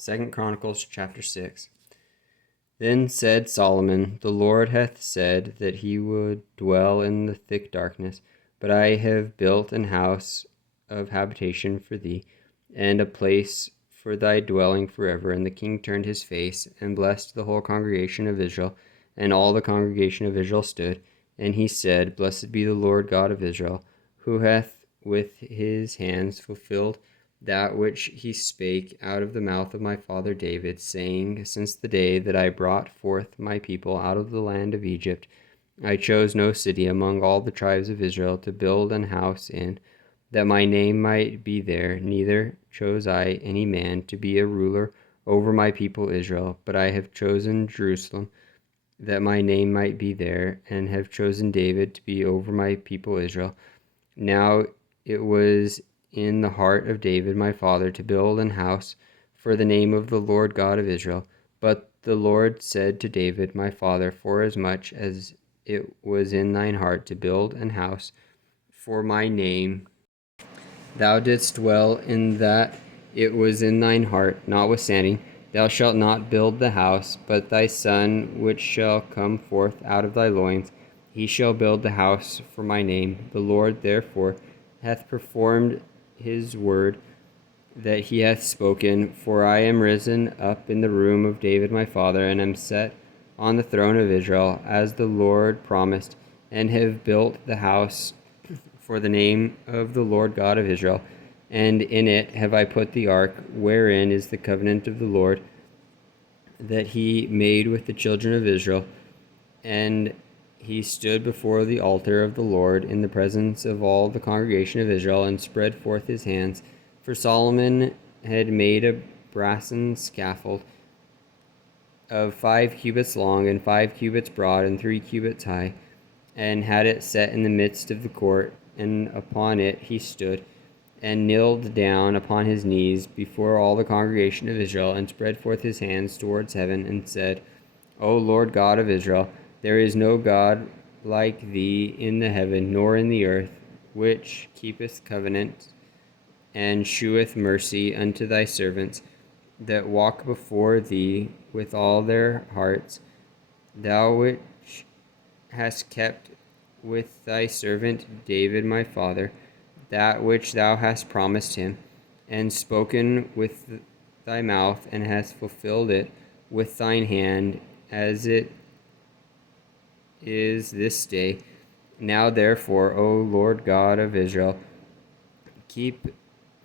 2 Chronicles chapter 6. Then said Solomon, The Lord hath said that he would dwell in the thick darkness, but I have built an house of habitation for thee, and a place for thy dwelling forever. And the king turned his face, and blessed the whole congregation of Israel. And all the congregation of Israel stood. And he said, Blessed be the Lord God of Israel, who hath with his hands fulfilled that which he spake out of the mouth of my father David, saying, Since the day that I brought forth my people out of the land of Egypt, I chose no city among all the tribes of Israel to build an house in, that my name might be there. Neither chose I any man to be a ruler over my people Israel, but I have chosen Jerusalem, that my name might be there, and have chosen David to be over my people Israel. Now it was in the heart of David my father to build an house for the name of the Lord God of Israel. But the Lord said to David my father, Forasmuch as it was in thine heart to build an house for my name, thou didst dwell in that it was in thine heart. Notwithstanding, thou shalt not build the house, but thy son which shall come forth out of thy loins, he shall build the house for my name. The Lord therefore hath performed his word that he hath spoken. For I am risen up in the room of David my father, and am set on the throne of Israel, as the Lord promised, and have built the house for the name of the Lord God of Israel. And in it have I put the ark, wherein is the covenant of the Lord that he made with the children of Israel. And he stood before the altar of the Lord in the presence of all the congregation of Israel, and spread forth his hands. For Solomon had made a brassen scaffold of 5 cubits long, and 5 cubits broad, and 3 cubits high, and had it set in the midst of the court. And upon it he stood, and kneeled down upon his knees before all the congregation of Israel, and spread forth his hands towards heaven, and said, O Lord God of Israel, there is no God like thee in the heaven nor in the earth, which keepeth covenant and sheweth mercy unto thy servants that walk before thee with all their hearts. Thou which hast kept with thy servant David my father that which thou hast promised him, and spoken with thy mouth, and hast fulfilled it with thine hand, as it is this day. Now therefore, O Lord God of Israel, keep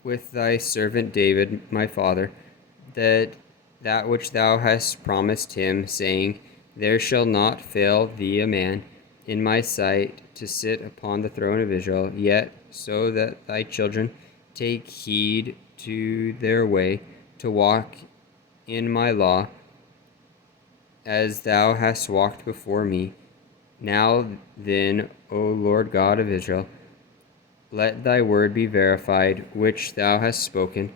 with thy servant David my father that which thou hast promised him, saying, There shall not fail thee a man in my sight to sit upon the throne of Israel, yet so that thy children take heed to their way, to walk in my law, as thou hast walked before me. Now then, O Lord God of Israel, let thy word be verified, which thou hast spoken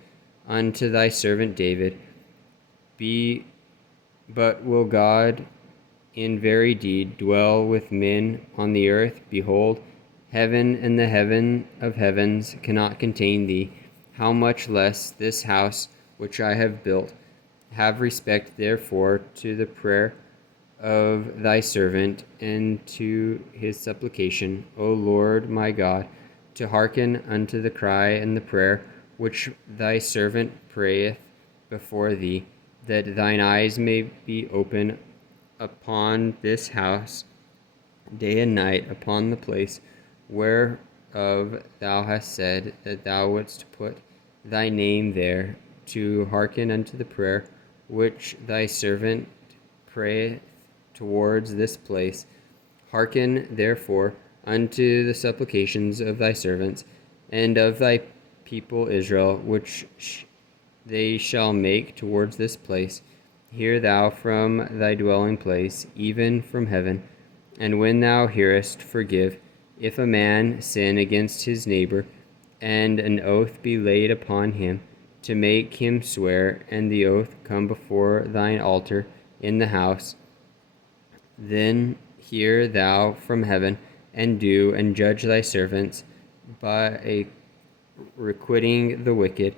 unto thy servant David. But will God in very deed dwell with men on the earth? Behold, heaven and the heaven of heavens cannot contain thee. How much less this house which I have built? Have respect therefore to the prayer of thy servant, and to his supplication, O Lord my God, to hearken unto the cry and the prayer which thy servant prayeth before thee, that thine eyes may be open upon this house day and night, upon the place whereof thou hast said that thou wouldst put thy name there, to hearken unto the prayer which thy servant prayeth towards this place. Hearken therefore unto the supplications of thy servants and of thy people Israel, which they shall make towards this place. Hear thou from thy dwelling place, even from heaven, and when thou hearest, forgive, if a man sin against his neighbor, and an oath be laid upon him, to make him swear, and the oath come before thine altar in the house. Then hear thou from heaven, and do, and judge thy servants by requiting the wicked,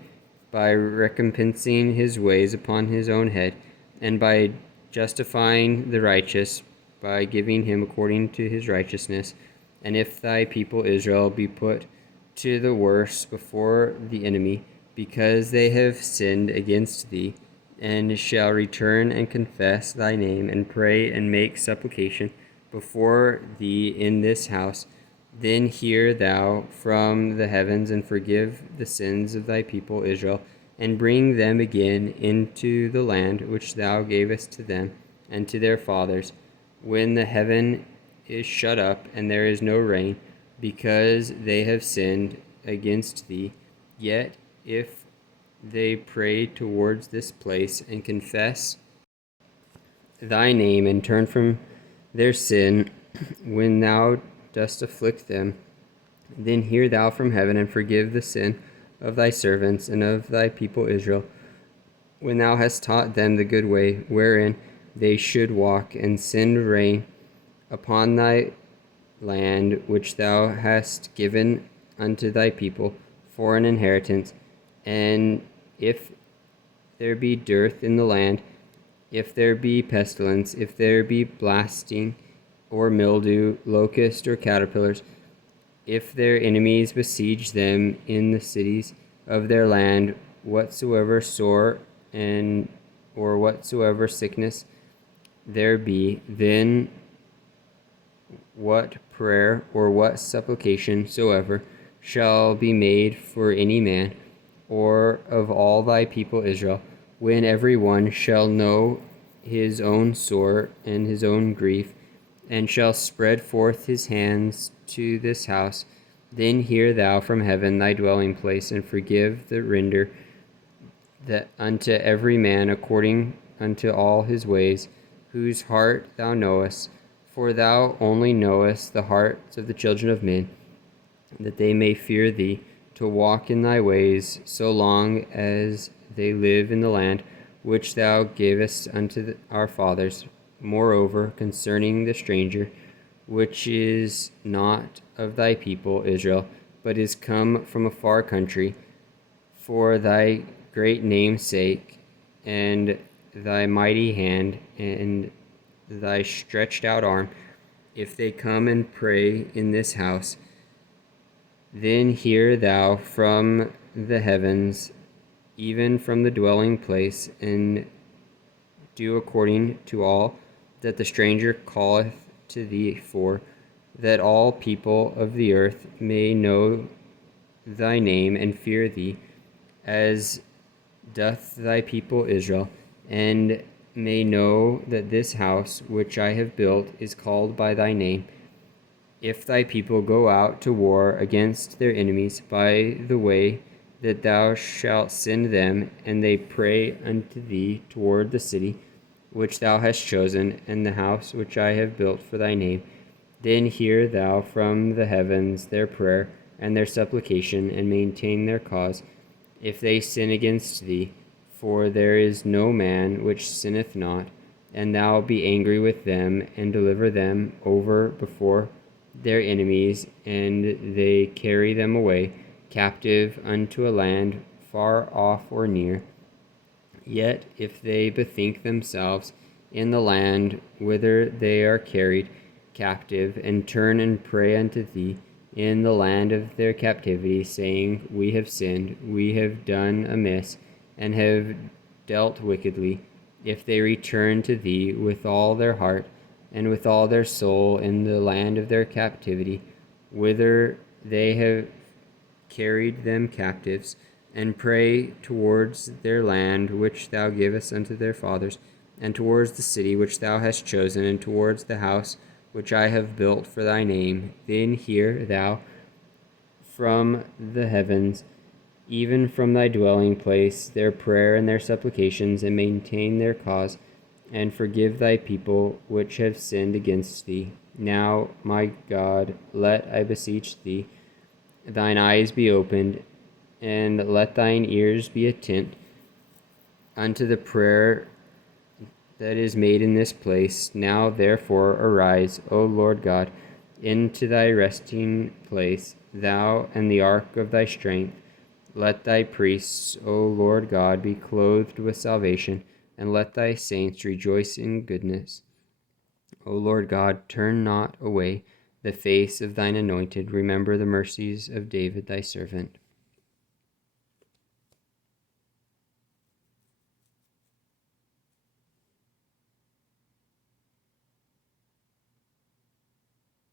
by recompensing his ways upon his own head, and by justifying the righteous, by giving him according to his righteousness. And if thy people Israel be put to the worse before the enemy, because they have sinned against thee, and shall return and confess thy name, and pray and make supplication before thee in this house, then hear thou from the heavens, and forgive the sins of thy people Israel, and bring them again into the land which thou gavest to them and to their fathers, when the heaven is shut up, and there is no rain, because they have sinned against thee. Yet if they pray towards this place, and confess thy name, and turn from their sin, when thou dost afflict them, then hear thou from heaven, and forgive the sin of thy servants and of thy people Israel, when thou hast taught them the good way wherein they should walk, and send rain upon thy land which thou hast given unto thy people for an inheritance. And if there be dearth in the land, if there be pestilence, if there be blasting, or mildew, locust, or caterpillars, if their enemies besiege them in the cities of their land, whatsoever sore and or whatsoever sickness there be, then what prayer or what supplication soever shall be made for any man, or of all thy people Israel, when every one shall know his own sore and his own grief, and shall spread forth his hands to this house, then hear thou from heaven thy dwelling place, and forgive the render that unto every man according unto all his ways, whose heart thou knowest. For thou only knowest the hearts of the children of men, that they may fear thee, to walk in thy ways, so long as they live in the land which thou gavest unto our fathers. Moreover, concerning the stranger, which is not of thy people Israel, but is come from a far country, for thy great name's sake, and thy mighty hand, and thy stretched out arm, if they come and pray in this house, then hear thou from the heavens, even from the dwelling place, and do according to all that the stranger calleth to thee for, that all people of the earth may know thy name and fear thee, as doth thy people Israel, and may know that this house which I have built is called by thy name. If thy people go out to war against their enemies by the way that thou shalt send them, and they pray unto thee toward the city which thou hast chosen, and the house which I have built for thy name, then hear thou from the heavens their prayer and their supplication, and maintain their cause, if they sin against thee. For there is no man which sinneth not, and thou be angry with them, and deliver them over before their enemies, and they carry them away captive unto a land far off or near. Yet if they bethink themselves in the land whither they are carried captive, and turn and pray unto thee in the land of their captivity, saying, We have sinned, we have done amiss, and have dealt wickedly, if they return to thee with all their heart and with all their soul in the land of their captivity, whither they have carried them captives, and pray towards their land which thou givest unto their fathers, and towards the city which thou hast chosen, and towards the house which I have built for thy name, then hear thou from the heavens, even from thy dwelling place, their prayer and their supplications, and maintain their cause, and forgive thy people which have sinned against thee. Now, my God, let, I beseech thee, thine eyes be opened, and let thine ears be attent unto the prayer that is made in this place. Now therefore arise, O Lord God, into thy resting place, thou and the ark of thy strength, Let thy priests, O Lord God, be clothed with salvation, and let thy saints rejoice in goodness. O Lord God, turn not away the face of thine anointed. Remember the mercies of David thy servant.